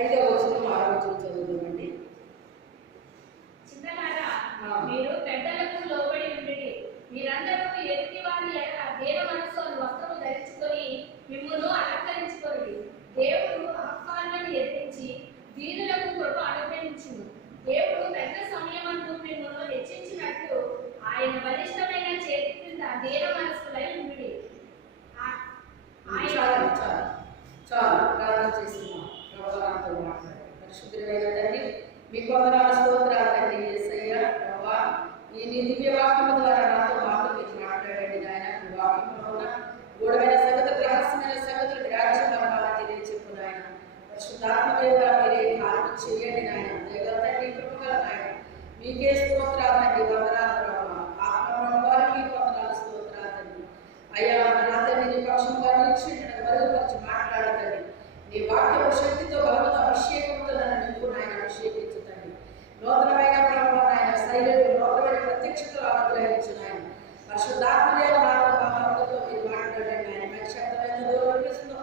5వ వచనం 6వ వచనం చదువుదామండి. చిన్నలారా మీరు పెద్దలకు లోబడి ఉండండి. మీరందరూ ఎదుటి వారి దేవ మనసు అని వస్త్రము ధరించుకొని మిమ్మల్ని అలంకరించుకోండి. దేవుడు అహంకారులను ఎదిరించి దీనులకు కృప అనుగ్రహించును. దేవుడు పెద్ద సమయమందు మిమ్మల్ని హెచ్చించినట్లు ఆయన బలిష్టమైన చేతి క్రింద దేవ మనసులై ఉండి. చాలు ప్రార్థన చేస్తున్నాం. ప్రభువాతో మాట్లాడండి. పరిశుద్ధుడైన తండ్రి, మీకు వందనాలు, స్తోత్రాలు తండ్రి. యేసయ్య ప్రభువా, ఈ నీ దివ్య వాక్యము ద్వారా నాతో మీరు మాట్లాడండి నాయన. మీ వాక్యంలో ఉన్న గూఢమైన సంగతులు, రహస్యమైన సంగతులు, రాజ్యపరమాలను తెలియచెప్పు నాయన. పరిశుద్ధాత్మ దేవుడా మీరే కార్యం చేయండి నాయన. దేవత తండ్రి, కృపగల నాయన, మీకే స్తోత్రాలు తండ్రి. వందనాలు ప్రభువా. ఆత్మ వారికి మీకు వందనాలు, స్తోత్రాలు తండ్రి. అయ్యా నా తండ్రి, నీ పక్షంగా నిరీక్షించడం మరుగుపరిచి మాట్లాడతండి. నీ వాక్యపు శక్తితో బలముతో అభిషేకంతో నన్ను నింపు నాయన. అభిషేకించు తండ్రి. నూతనమైన ప్రభావ నాయన, శైలిలో నూతనమైన ప్రత్యక్షతలు అనుగ్రహించు నాయన. పరిశుద్ధాత్మదేవ నాతో బాబతో మీరు మాట్లాడండి నాయన. మీకు శక్తమైన దూరం అనిపిస్తుందో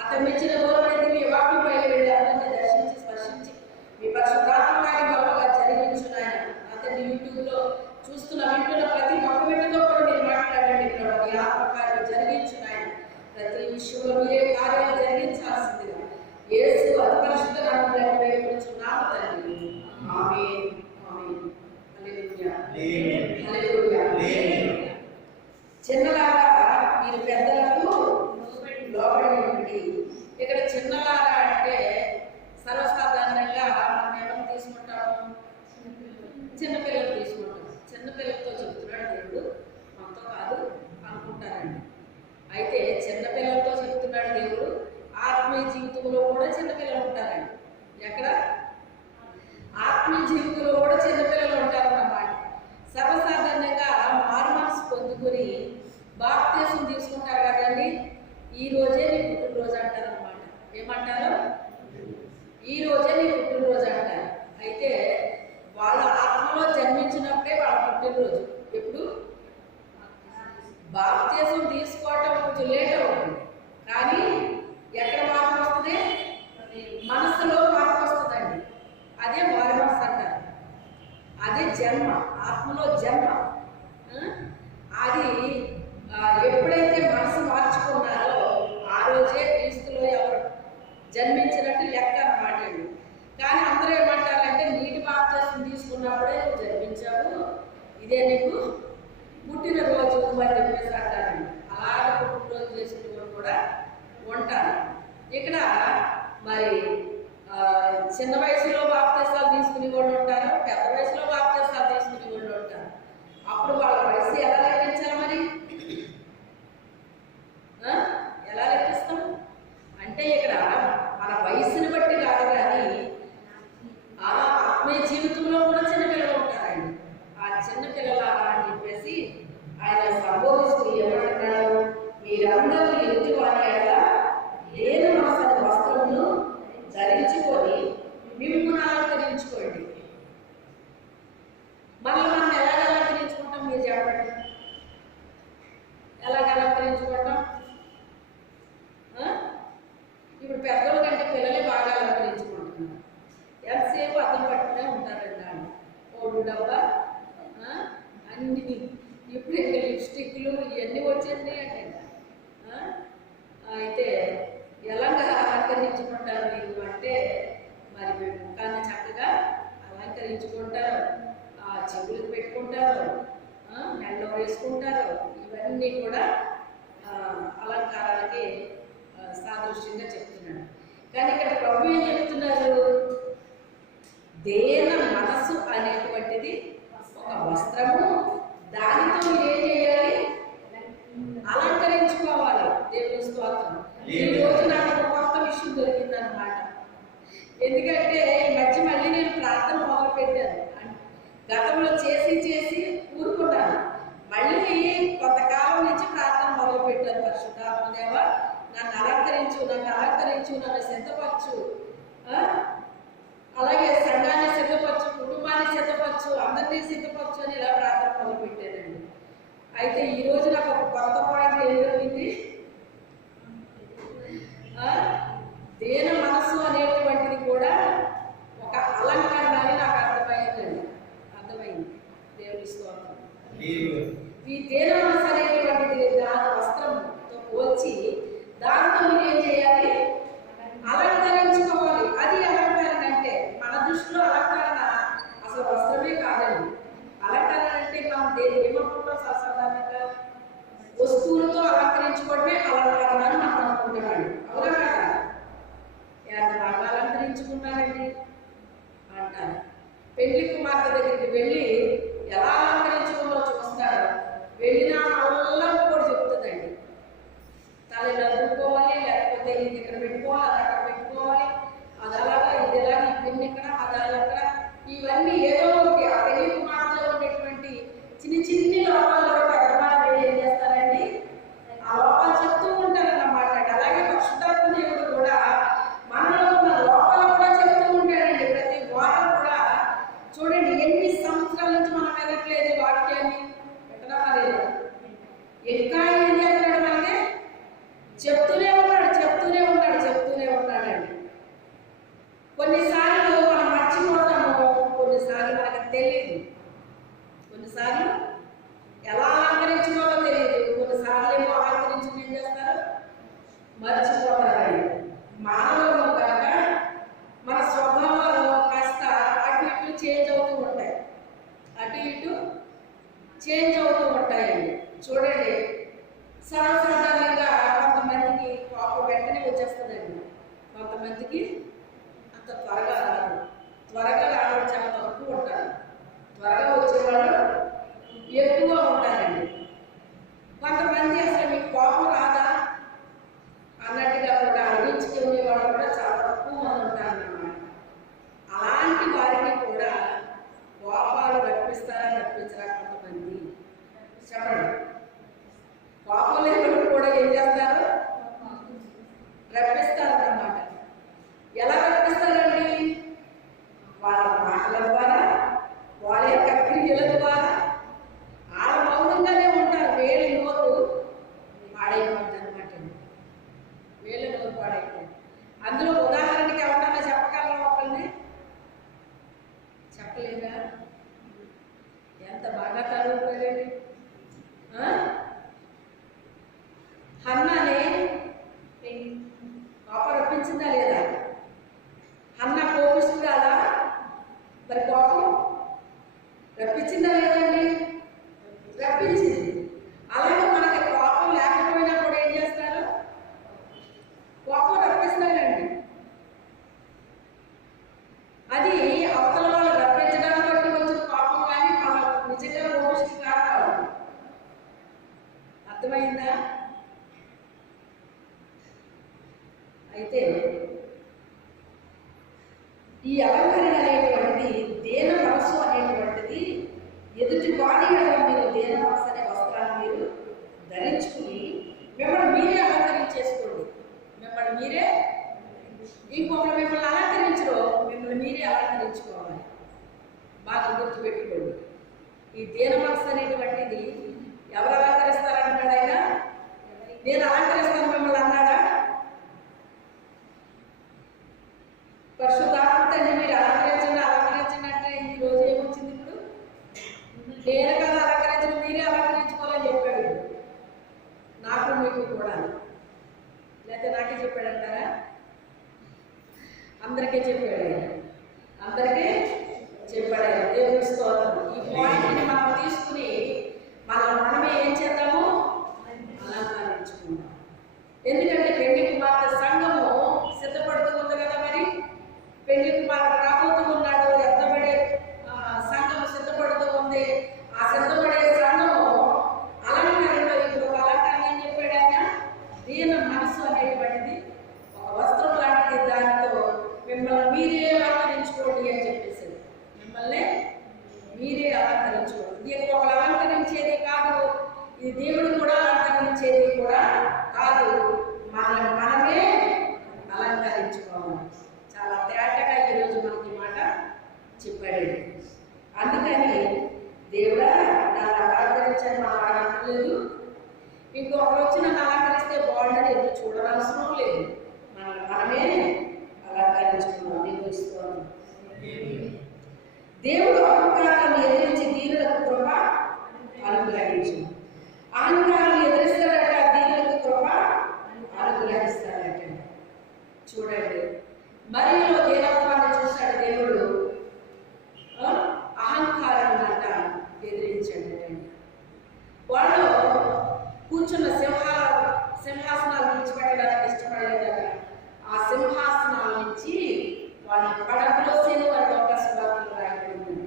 అతను మెచ్చిన దూరమైంది మీ వాక్యంపై వెళ్ళి అందరినీ దర్శించి స్పర్శించి మీ పరిశుద్ధాత్మకాయ బలంగా జరిగించు నాయన. అతన్ని యూట్యూబ్లో చూస్తున్న వింటున్న ప్రతి ఒక్క బిడ్డతో కూడా మీరు మాట్లాడండి ప్రభావ. మీ ఆత్మకార్యం జరిగించు నాయన. ప్రతి విషయంలో మీరే కార్యాలు జరిగించాల్సిందిగా యేసు అతి పరిశుద్ధ నామములో వేడుకొనుచున్నాము తండ్రి. ఆమేన్. ఆమేన్. హల్లెలూయా. హల్లెలూయా. చిన్నలారా మీరు పెద్దలకు లోబడి ఉండండి. ఇక్కడ చిన్నలారా అంటే సర్వసాధారణంగా మనం ఏమైనా తీసుకుంటాము? చిన్నపిల్లలు తీసుకుంటాం. చిన్నపిల్లలతో చెప్తున్నాడు దేవుడు, మనతో కాదు అనుకుంటారండి. అయితే చిన్నపిల్లలతో చెప్తున్నాడు దేవుడు. ఆత్మీయ జీవితంలో కూడా చిన్నపిల్లలు ఉంటారండి. ఎక్కడ? ఆత్మీయ జీవితంలో కూడా చిన్నపిల్లలు ఉంటారన్నమాట. సర్వసాధారణంగా మారు మనసు పొందుకొని బాప్తీసం తీసుకుంటారు కదండి. ఈ రోజే నీ పుట్టినరోజు అంటారన్నమాట. ఏమంటారు? ఈ రోజే నీ పుట్టినరోజు అంటారు. అయితే వాళ్ళ ఆత్మలో జన్మించినప్పుడే వాళ్ళ పుట్టినరోజు. ఎప్పుడు? బాప్తీసం తీసుకోవటం కొంచెం లేట్ అవుతుంది, కానీ ఎక్కడ మార్పు వస్తుంది? మనసులో మార్పు వస్తుందండి. అదే మారు మనసు అంటారు. అదే జన్మ, ఆత్మలో జన్మ. అది ఎప్పుడైతే మనసు మార్చుకున్నారో ఆ రోజే క్రీస్తులో ఎవరు జన్మించినట్టు లెక్క అన్నమాట. కానీ అందరూ ఏమంటారంటే నీటి బాప్తీసం తీసుకున్నప్పుడే నువ్వు జన్మించావు, ఇదే నీకు పుట్టినరోజు అని చెప్పేసి అంటారండి. అలాగే పుట్టినరోజు చేసుకునే కూడా ఉంటారు. ఇక్కడ మరి చిన్న వయసులో బాప్తీసాలు తీసుకునే వాళ్ళు ఉంటారు, పెద్ద వయసులో బాప్తీసాలు తీసుకునే వాళ్ళు ఉంటారు. అప్పుడు వాళ్ళ వయసు ఎలా లెక్కించాలి మరి? ఎలా లెక్కిస్తాం అంటే ఇక్కడ మన వయసుని బట్టి కాదు, కానీ ఆత్మీయ జీవితంలో కూడా చిన్నపిల్లలు ఉంటారండి. ఆ చిన్నపిల్లలా అని చెప్పేసి ఆయన సంబోధిస్తూ ఏమంటున్నాడు? మీరందరూ ఎదుటి వారి ఎలా లేని మనసని వస్త్రమును ధరించుకొని మిమ్మల్ని అలంకరించుకోండి. మనల్ని మనం ఎలాగ అలంకరించుకుంటాం మీరు చెప్పండి? ఎలాగ అలంకరించుకుంటాం? ఇప్పుడు పెద్దోళ్ళ కంటే పిల్లలే బాగా అలంకరించుకుంటున్నారు. ఎంతసేపు అర్థం పట్టుకునే ఉంటారండి వాళ్ళు. ఓడు డబ్బా అన్ని ఇప్పుడు ఇంకా లిప్స్టిక్లు ఇవన్నీ వచ్చేసినాయి అంటే. అయితే ఎలాగ అలంకరించుకుంటారు మీరు అంటే, మరి మేము ముఖాన్ని చక్కగా అలంకరించుకుంటారు, చెవులకు పెట్టుకుంటారు, మెడలో వేసుకుంటారు. ఇవన్నీ కూడా అలంకారాలకి సాదృశ్యంగా చెప్తున్నాడు. కానీ ఇక్కడ ప్రభు ఏం చెప్తున్నారు? దేన మనసు అనేటువంటిది ఒక వస్త్రము, దానితో మీరు ఏం చేయాలి? అలంకరించుకోవాలి. దేవుని స్తోత్రం. ఈ రోజు నాకు ఒక కొత్త విషయం దొరికిందనమాట. ఎందుకంటే ఈ మధ్య మళ్ళీ నేను ప్రార్థన మొదలు పెట్టాను. గతంలో చేసి ఊరుకున్నాను. మళ్ళీ కొంతకాలం నుంచి ప్రార్థన మొదలు పెట్టాను. పరిశుద్ధాత్మదేవ నన్ను అలంకరించు, నన్ను సిద్ధపరచు, అలాగే సంఘాన్ని సిద్ధపరచు, కుటుంబాన్ని సిద్ధపరచు, అందరినీ సిద్ధపరచు అని ఇలా ప్రార్థన మొదలు పెట్టానండి. అయితే ఈ రోజు నాకు ఒక కొత్త పాయింట్ ఏం జరిగింది? దేన మనసు అనేటువంటిది కూడా ఒక అలంకరణ అని నాకు అర్థమైందండి. అర్థమైంది. దేవుని స్తోత్రం. ఈ దేన మనసు అనేటువంటిది దాని వస్త్రంతో పోల్చి దాంతో మీరు ఏం చేయాలి? అలంకరించుకోవాలి. అది అలంకరణ అంటే మన దృష్టిలో అలంకరణ అసలు వస్త్రమే కాదండి. అలంకరణ అంటే మనం దేని ఏమనుకుంటాం? సాధారణంగా వస్తువులతో అలంకరించుకోవడమే అలంకరణ అని మనం అనుకుంటున్నాడు. అవునా కదా? ఎంత బాగా అలంకరించుకున్నారండి అంటారు. పెళ్లి కుమార్తె దగ్గరికి వెళ్ళి ఎలా అలంకరించుకోవాలో చూస్తారు. వెళ్ళిన అల్లం కూడా చెప్తుందండి. తల ఇలా దుక్కోవాలి, లేకపోతే ఇది ఇక్కడ పెట్టుకోవాలి, అది అక్కడ పెట్టుకోవాలి, అది అలాగా ఇది ఎలాగా, ఇవన్నీ ఇక్కడ, అది అక్కడ, ఇవన్నీ ఏదో ఒకటి ఆ పెళ్లి కుమార్తెలో ఉండేటువంటి చిన్ని లోపాలు కూడా పెద్దవాళ్ళు ఏం చేస్తారండి? ఆ లోపాలు చెప్తూ ఉంటారన్నమాట. అలాగే పరిశుద్ధాత్మ దేవుడు కూడా మనలో ఉన్న లోపాలు కూడా చెప్తూ ఉంటాడండి. ప్రతి వారం కూడా చూడండి, ఎన్ని సంవత్సరాల నుంచి మనం వినట్లేదు వాక్యాన్ని. పెట్టడం లేదు, ఇంకా ఏం చేస్తున్నాడు? మనకి చెప్తూనే ఉన్నాడండి. కొన్నిసార్లు మనం మర్చిపోతాము, కొన్నిసార్లు మనకు తెలియదు, కొన్నిసార్లు ఎలా అలంకరించుకోవాలో తెలియదు, కొన్నిసార్లు ఏమో అలంకరించుకుని ఏం చేస్తారు? మర్చిపోతారండి. మానవులు కనుక మన స్వభావాలు కాస్త అటు ఇటు చేంజ్ అవుతూ ఉంటాయండి. చూడండి, సాధారణంగా కొంతమందికి కోపం వెంటనే వచ్చేస్తుందండి, కొంతమందికి అంత త్వరగా రాదు. త్వరగా రావడం చాలా తక్కువ ఉంటారు. త్వరగా వచ్చేవాళ్ళు ఎక్కువ ఉంటారండి. కొంతమంది అసలు మీకు కోపం రాదా అన్నట్టుగా కూడా అడిగించుకునే వాళ్ళు కూడా చాలా తక్కువ మంది ఉంటారన్నమాట. అలాంటి వారికి కూడా కోపాలు రప్పిస్తారా రప్పించరా? కొంతమంది చెప్పండి. కోపం లేకుండా కూడా ఏం చేస్తారు? రప్పిస్తారన్నమాట. ఎలా రప్పిస్తారండి? వాళ్ళ మాటల ద్వారా, వాళ్ళ యొక్క క్రియల ద్వారా. వాళ్ళ మౌనంగానే ఉంటారు. వేళ్ళ నోరు పాడైపోతుంది అనమాట. వేళ్ళ నోరు పాడైపోతుంది. అందులో ఉదాహరణకి ఎవరన్నా చెప్పగలరా? ఒకరిని చెప్పలేదా? ఎంత బాగా తరుగుతారండి. హన్నానే కోపం రప్పించిందా లేదా? హన్నా కోపిస్తుందా? మరి కోపం రప్పించిందా లేదండి? రప్పించింది. అలాగే మనకి కోపం లేకపోయినా కూడా ఏం చేస్తారు? కోపం రప్పిస్తారండి. అది అవతల వాళ్ళు రప్పించడానికి బట్టి వచ్చిన కోపం, కానీ వాళ్ళు నిజంగా కోపిస్తుంది కాదు. అర్థమైందా? అయితే ఈ అలంకరణ అనేటువంటిది, దేన మనసు అనేటువంటిది, ఎదుటి వాడి మీరు దేన మనసు అనే వస్త్రాన్ని మీరు ధరించుకుని మిమ్మల్ని మీరే అలంకరించేసుకోండి. మిమ్మల్ని మీరే, ఇంకొకరు మిమ్మల్ని అలంకరించరు, మిమ్మల్ని మీరే అలంకరించుకోవాలి. బాగా గుర్తుపెట్టుకోండి. ఈ దేన మనసు అనేటువంటిది ఎవరు అలంకరిస్తారంటాడు ఆయన? నేను అలంకరిస్తాను మిమ్మల్ని అన్నాడా? పరిశుద్ధాత్మ తండ్రి మీరు అలంకరించండి అంటే ఈ రోజు ఏమొచ్చింది? ఇప్పుడు నేను కదా అలంకరించండి, మీరే అలంకరించుకోవాలని చెప్పాడు. నాకు మీకు కూడా. లేకపోతే నాకే చెప్పాడంటారా? అందరికీ చెప్పాడు. అందరికీ చెప్పాడు. దేవుని స్తోత్రం. ఈ పాయింట్ని మనం తీసుకుని మనమే ఏం చేద్దాము? అలంకరించుకుందాం. ఎందుకంటే పెళ్లి కుమార్తె సంఘము సిద్ధపడుతూ ఉంది కదా. మరి పెళ్లి కుమార్తె రాబోతూ ఉన్నాడు. ఎత్తబడే సంఘము సిద్ధపడుతూ ఉంది. ఆ సిద్ధపడే సంఘము అలంకరణలో ఇప్పుడు ఒక అలంకరణ ఏం చెప్పాడు ఆయన? దీన మనసు అనేటువంటిది ఒక వస్త్రం లాంటిది. దానితో మిమ్మల్ని మీరే అలంకరించుకోండి అని చెప్పేసి, మిమ్మల్ని మీరే అలంకరించుకోండి. దీనికి ఒకరు అలంకరించేది కాదు, ఇది దేవుడు కూడా అలంకరించేది కూడా కాదు. మనమే అలంకరించుకోవాలి. చాలా తేటగా ఈరోజు మనకి మాట చెప్పాడు. అందుకని దేవుడా నన్ను అలంకరించని మనం అడగలేదు. ఇంకొకరు వచ్చి నన్ను అలంకరిస్తే బాగుండని ఎదురు చూడవలసిన లేదు. మనమే మనమే అలంకరించుకున్నాం. దేవుని స్తోత్రం. దేవుడు అహంకారాన్ని ఎదిరించి దీనులకు కృప అనుగ్రహించు. అహంకారాన్ని ఎదిరిస్తాడట, దీనులకు కృప అనుగ్రహిస్తాడట. చూడండి, మరియలో దీనత్వాన్ని చూశాడు దేవుడు, అహంకారాన్ని అంట ఎదిరించాడటండి. వాళ్ళు కూర్చున్న సింహాసనాలు విడిచిపెట్టడానికి ఇష్టపడలేదట. ఆ సింహాసనాల నుంచి వాళ్ళ పడద్రోసేని వారి ఒక సువార్తలు రాయబడిందంట.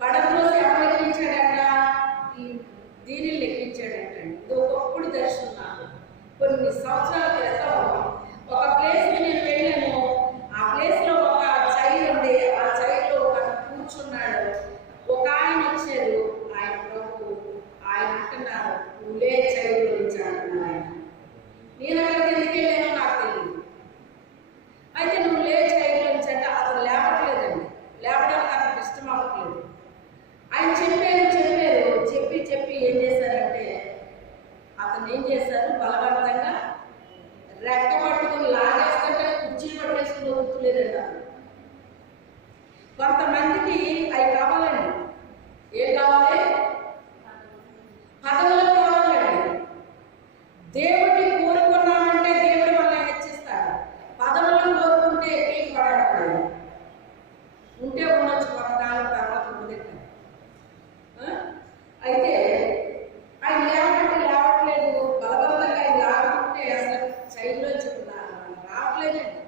పడద్రోసి ఎవరు లెక్కించాడట? దీనిని లెక్కించాడటండి. ఇది ఒకప్పుడు దర్శనం నాకు. కొన్ని సంవత్సరాల క్రితం ఒక ప్లేస్కి నేను వెళ్ళాను. ఆ ప్లేస్లో ఒక చైర్ ఉంది. ఆ చైర్లో ఒక కూర్చున్నాడు. ఒక ఆయన వచ్చారు, ఆయన ప్రభు. ఆయన అంటున్నారు, నువ్వే చైర్ గురించి అంటున్నారు ఆయన. నేను అక్కడికి ఎందుకు వెళ్ళానో నాకు తెలియదు. అయితే నువ్వు లే చైర్ గురించి అంటే అతను లేవట్లేదండి. లేవడానికి అతనికి ఇష్టం అవ్వట్లేదు. ఆయన చెప్పి ఏం చేశారంటే, అతను ఏం చేశారు, బలవంతంగా రెక్క పట్టుకుని లాగేస్తుంటే కుర్చీలు పట్టేసుకుని వదులులేదండి. కొంతమందికి అవి కావాలండి. ఏం కావాలి? పదవులు కావాలండి. దేవుడిని కోరుకున్నామంటే దేవుడు మనల్ని హెచ్చిస్తాడు. పదవులను కోరుకుంటే పీకి పడతాడు. ఉంటే ఉండొచ్చు, కొంతకాలం తర్వాత ఉండదు. అయితే ఆయన లేవట్లేదు. బలవంతంగా ఆయన లాగుతుంటే అసలు సైడ్లో రావట్లేదండి.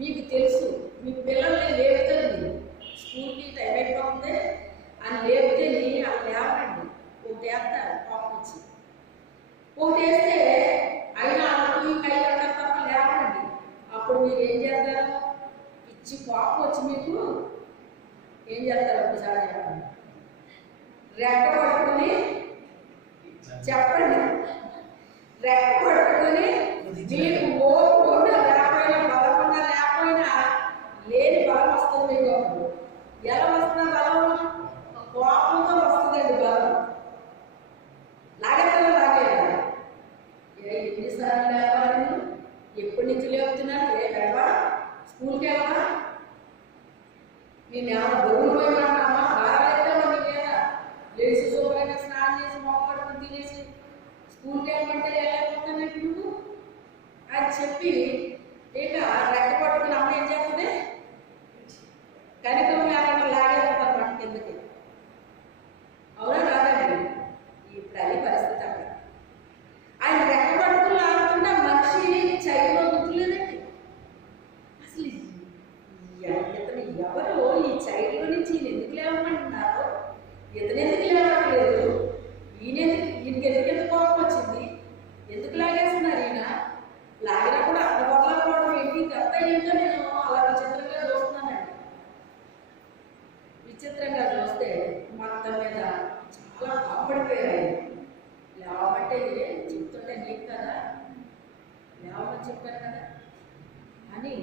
మీకు తెలుసు, మీ పిల్లల్ని లేపుతుంది, స్కూల్కి టైం అయిపోతుంది అని లేపితే అలా లేవరండి. ఒకటి వేస్తారు కోపం వచ్చి, ఒకటి వేస్తే అయినా అటు కై అంటారు తప్ప లేవరండి. అప్పుడు మీరు ఏం చేస్తారు? పిచ్చి కోపం వచ్చి మీకు ఏం చేస్తారు? ఒకసారి చెప్పండి. రెక్క పట్టుకుని చెప్పండి. రెక్క పట్టుకుని మీకు ఓపుకుండా లేకపోయినా, బలకుండా లేకపోయినా లేని బలం వస్తుంది మీకు. ఎలా వస్తున్నా బలం? కోపంతో వస్తుందండి బలం. లాగేస్తాను లాగేయాలి. ఎన్నిసార్లు లేవాలి? నేను ఎప్పటి నుంచి లేపుతున్నాను? వెళ్ళవా? స్కూల్కి వెళ్ళవా? నేను ఏమన్నా బరువులు పోయమంటామా? బాగాలేస్తామా? నీకు లేదా లేచి శుభ్రంగా స్నానం చేసి మొక్కడుకుని తినేసి స్కూల్కి వెళ్ళమంటే వెళ్ళకపోతానంటే నువ్వు అని చెప్పి ఇక రెక్క పట్టుకుని అమ్మ ఏం చేస్తుంది? కనికం లేకుండా లాగేస్తారు మన కిందకి. అవునా కాదండి? ఇప్పుడు అది పరిస్థితి అక్కడ. ఆయన రెక్క పట్టుకుని లాగుతుంటే మనిషి చైలో గుర్తులేదండి. అసలు ఇతను ఎవరు? ఈ చైలో నుంచి ఈయన ఎందుకు లేవమంటున్నారు? ఇతను ఎందుకు లేవట్లేదు? ఈయనకి ఎందుకు కోపం వచ్చింది? ఎందుకు లాగేస్తున్నారు? ఈయన లాగినప్పుడు అక్కడ వదలకపోవడం ఏంటి? అంతా ఏంటో నేను అలా విచిత్రంగా చూస్తున్నానండి. విచిత్రంగా చూస్తే మొత్తం మీద చాలా కాపాడిపోయాయి. లేవమంటే చెప్తుంటే నీకు కదా, లేవమని చెప్పాను కదా అని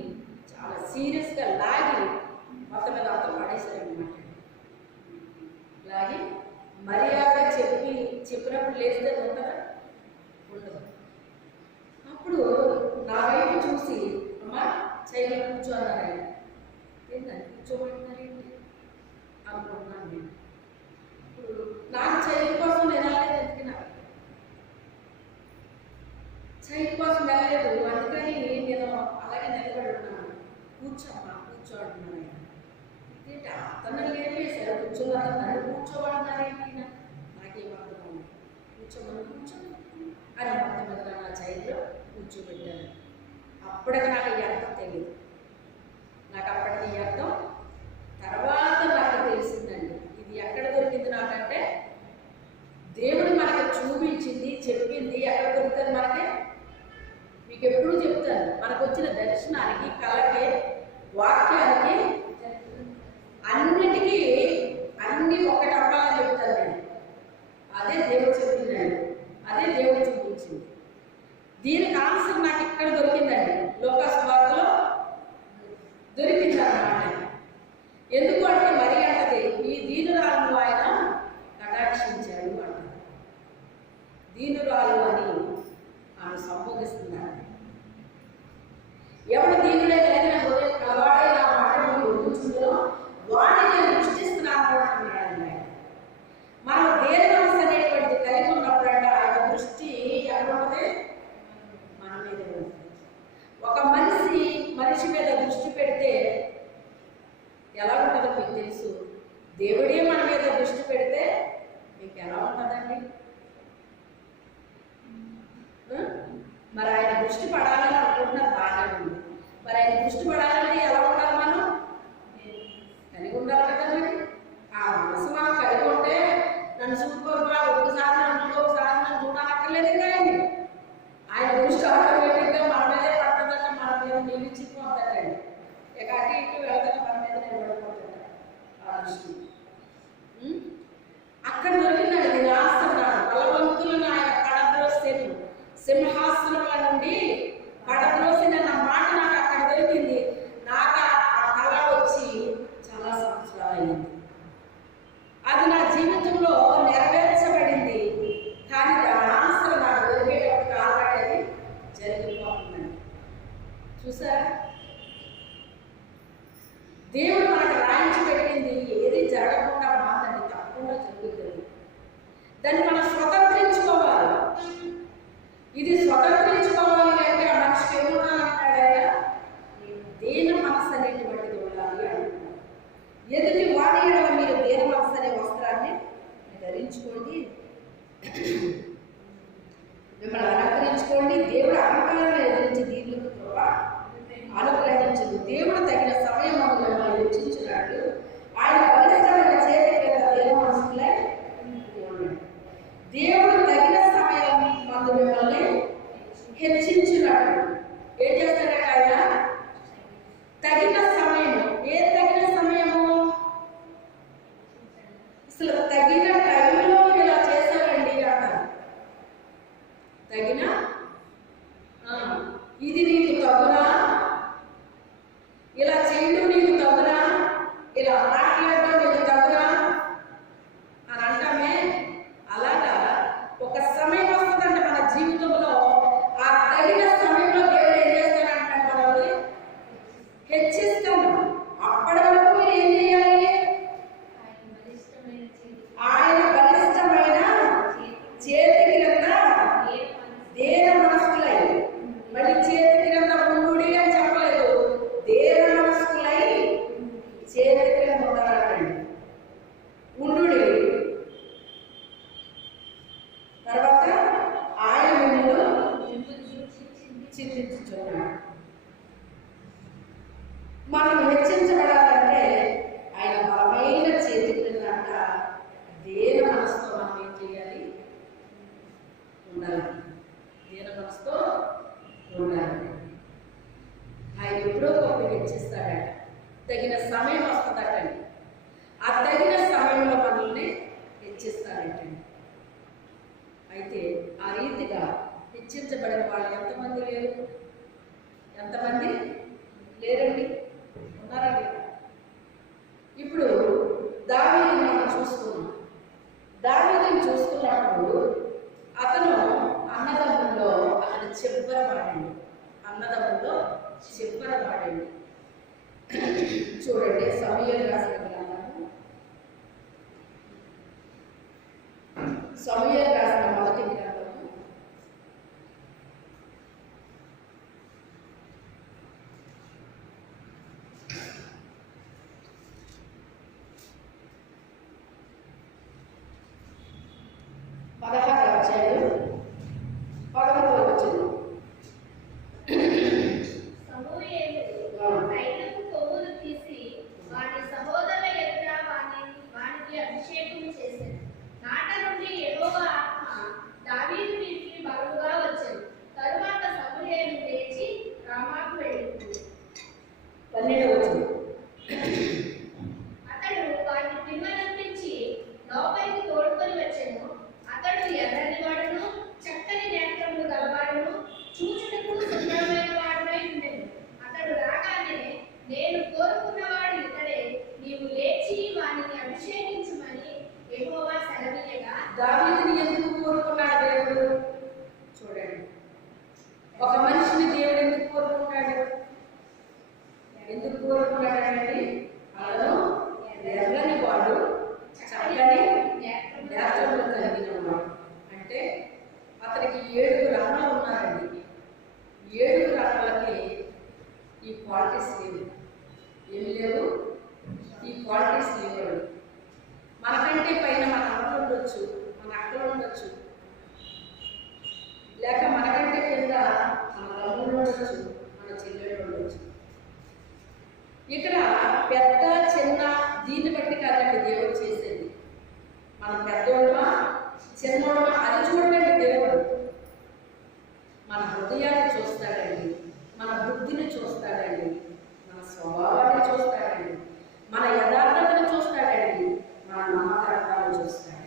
చాలా సీరియస్గా లాగి మొత్తం మీద అంతా పడేశారనమాట. లాగి మర్యాద చెప్పినప్పుడు లేస్తే ఉంటుందా? ఉండదు. అప్పుడు నా వైపు చూసి, అమ్మా చైలో కూర్చో అన్నారు ఆయన. ఏంటంటే కూర్చోబెట్టినారు ఏంటి అనుకుంటున్నాను నేను. ఇప్పుడు నాకు చైల కోసం నేను వెళ్ళలేదు. ఎందుకు నాకు చైల కోసం వెళ్ళలేదు. అందుకని నేను అలాగే నిలబడి ఉన్నాను. కూర్చోమ్మా కూర్చో అంటున్నాను ఆయన. ఏంటి అతను లేపేశారు, కూర్చోవాలి, నన్ను కూర్చోబడుతున్నారు ఏంటి? నాకేమర్థం? కూర్చోమని కూర్చో అని మొత్తం మీద నా చైర్లో కూర్చోబెట్టాను. అప్పటికి నాకు ఈ అర్థం తెలియదు. నాకు అప్పటికి ఈ అర్థం తర్వాత నాకు తెలిసిందండి. ఇది ఎక్కడ దొరికింది నాకంటే, దేవుడు మనకి చూపించింది, చెప్పింది. ఎక్కడ దొరుకుతుంది మనకి? మీకు ఎప్పుడూ చెప్తాను, మనకు వచ్చిన దర్శనానికి, కళకి, వాక్యానికి, అన్నిటికీ అన్ని ఒకటి అవ్వాలని చెప్తాను నేను. అదే దేవుడు చెప్పిందండి, అదే దేవుడు చూపించింది. దీనికి ఆన్సర్ నాకు ఇక్కడ దొరికిందండి, లోకాసు వార్తలో దొరికింది అన్నమాట. ఎందుకు అంటే మరి అంటది, ఈ దీనురాలను ఆయన కటాక్షించాడు అంటారు. దీనురాలు అని ఆమె సంబోధిస్తున్నాడు. దృష్టి పెడితే మీకు ఎలా ఉంటుందండి? మరి ఆయన దృష్టి పడాలని అనుకుంటున్నారు, బాగానే ఉంది. మరి ఆయన దృష్టి పడాలంటే ఎలా ఉండాలి? మనం కలిగి ఉండాలి కదా. మరి ఆ మనసు మనం కలిగి ఉంటే నన్ను చూసుకోరా, ఒకసారి నన్ను చూడాలక్కర్లేదు. ఆయన దృష్టి ఆటోమేటిక్గా మన మీదే పడుతుందంట, మన మీద నిలిచిపోతుందండి. ఇక అటు ఇటు వెళ్తాను, మన మీద నిలబడిపోతుంట ఆ దృష్టి. అక్కడ దొరికినాడు నిరాశన్నాడు. బలవంతులను ఆయన పడద్రోసేను, సింహాసనముల నుండి పడద్రోసిన నా మాట నాకు అక్కడ దొరికింది. నాకు ఆ కళ వచ్చి చాలా సంవత్సరాలు అయింది. అది నా జీవితంలో నెరవేర్చబడింది. కానీ దాని ఆన్సర్ నాకు దొరికేటప్పుడు ఆల్రెడీ అది జరిగిపోతుందండి. చూసారా? దేవుడు మనకు రాయించి పెట్టింది ఏది జరగకుండా మాత్రమే తప్పకుండా జరుగుతుంది. దాన్ని మనం స్వతంత్రించుకోవాలి. ఇది స్వతంత్రించుకోవాలి అంటే ఆ మనిషికి ఏమున్నాడంటాడా? దేన మనసు అనేటువంటిది ఉండాలి అంటున్నాడు. ఎదుటి వాడి ఎడల మీరు దేన మనసు అనే వస్త్రాన్ని ధరించుకోండి, మిమ్మల్ని అలంకరించుకోండి. దేవుడు అలంకారాన్ని ఎదిరించి దీనికి కృప అనుగ్రహించదు. దేవుడు తగిన సమయం మిమ్మల్ని హెచ్చించున్నాడు. ఆయన బలిష్టమైన చేతి కింద దేవ మనసులే ఉండండి. దేవుడు తగిన సమయం మందు మిమ్మల్ని హెచ్చించున్నాడు. ఏం చేస్తాడంటే ఆయన తగిన సమయం. ఏ తగిన సమయము? అసలు తగిన టైంలో ఇలా చేశారండి అంటారు. తగిన ఇది నీకు తగునా, ఇలా చేయడం నీకు తగునా, ఇలా మాట్లాడడం నీకు తగునా అని అంటామే. అలాగా ఒక సమయం వస్తుందంటే మన జీవితంలో ఆ తగిన సమయంలో దేవుడు ఏం చేస్తానంటే మనల్ని హెచ్చిస్తాను. అప్పటి వరకు మీరు ఏం చేయాలి? ఆయన బలిష్టమైన చేతి క్రింద దేన మనస్కులై, మళ్ళీ చేతి క్రింద ఉండుడి అని చెప్పలేదు, దేన మనస్కులై చేతి క్రింద ఉండాలండి. ఉండుడి. తర్వాత ఆయన మిమ్మల్ని చింతించుచున్నాడు. మనం హెచ్చించబడాలంటే ఆయన బలమైన చేతి క్రింద అంట దేన మనసుతో మనం ఏం చేయాలి? ఉండాలి. దేన మనసుతో ఉండాలి. ఆయన ఎప్పుడో గొప్ప హెచ్చిస్తాడట. తగిన సమయం వస్తుందటండి. ఆ తగిన సమయంలో మనల్ని హెచ్చిస్తాడటండి. అయితే ఆ రీతిగా హెచ్చించబడిన వాళ్ళు ఎంతమంది లేరు? ఎంతమంది లేరండి? ఉన్నారండి. ఇప్పుడు దావీదుని మనం చూసుకున్నాం. దావీదుని చూసుకున్నప్పుడు అతను అన్నదమ్ముల్లో అతను చివరవాడండి. అన్నదమ్ముల్లో చివరవాడండి. చూడండి, సమూయేలు రాసిన గ్రంథము, సమూయేలు రాసిన మొదటి గ్రంథము 16వ అధ్యాయం 11వ వచనం. సమూయేలు ఐదుకు కొమ్ములు తీసి వాని సహోదరుల ఎదుట వానికి అభిషేకం చేశాడు. నాట నుండి యెహోవా ఆత్మ దావీదు మీదికి బలముగా వచ్చాడు. తరువాత సమూయేలు లేచి రామాకు వెళ్ళిపోయాడు. 12వ వచనం. అతడు వారిని పిమ్మనంపించి లోపలికి తోడుకొని వచ్చాను. అతడు ఎర్రని వాడును, చక్కని నేత్రములు గలవాడును, చూచుటకు సుందరమైన వాడునై ఉండెను. అతడు రాగానే, నేను కోరుకున్నవాడు ఇతడే, నీవు లేచి వానిని అభిషేకించుమని యెహోవా సెలవీయగా. దావీదుని ఎందుకు కోరుకున్నాడు దేవుడు? చూడండి, ఒక మనిషిని దేవుడు ఎందుకు కోరుకున్నాడు? ఎందుకు కోరుకున్నాడండి? అతను ఎర్రని వాడు, చక్కని నేత్రములు కలిగిన వాడు. అంటే అతనికి 7 అన్నలు ఉన్నారండి. 7 అన్నలకి ఈ క్వాలిటీస్ లేవు. ఏమి లేవు? ఈ క్వాలిటీస్ లేవు. మనకంటే మనకంటే పైన మన అమ్మలు ఉండొచ్చు, మన అక్కలు ఉండొచ్చు, లేక మనకంటే కింద మన తమ్ముళ్ళు ఉండొచ్చు, మన చెల్లెళ్ళు ఉండొచ్చు. ఇక్కడ పెద్ద చిన్న దీన్ని బట్టి కాదండి దేవుడు చేసేది. మన పెద్దోళ్ళమా చిన్నోళ్ళమా అది చూడండి. దేవుడు మన హృదయాన్ని చూస్తాడండి, మన బుద్ధిని చూస్తాడండి, మన స్వభావాన్ని చూస్తాడండి, మన యథార్థతను చూస్తాడండి, మన నమ్మకాలను చూస్తాడు.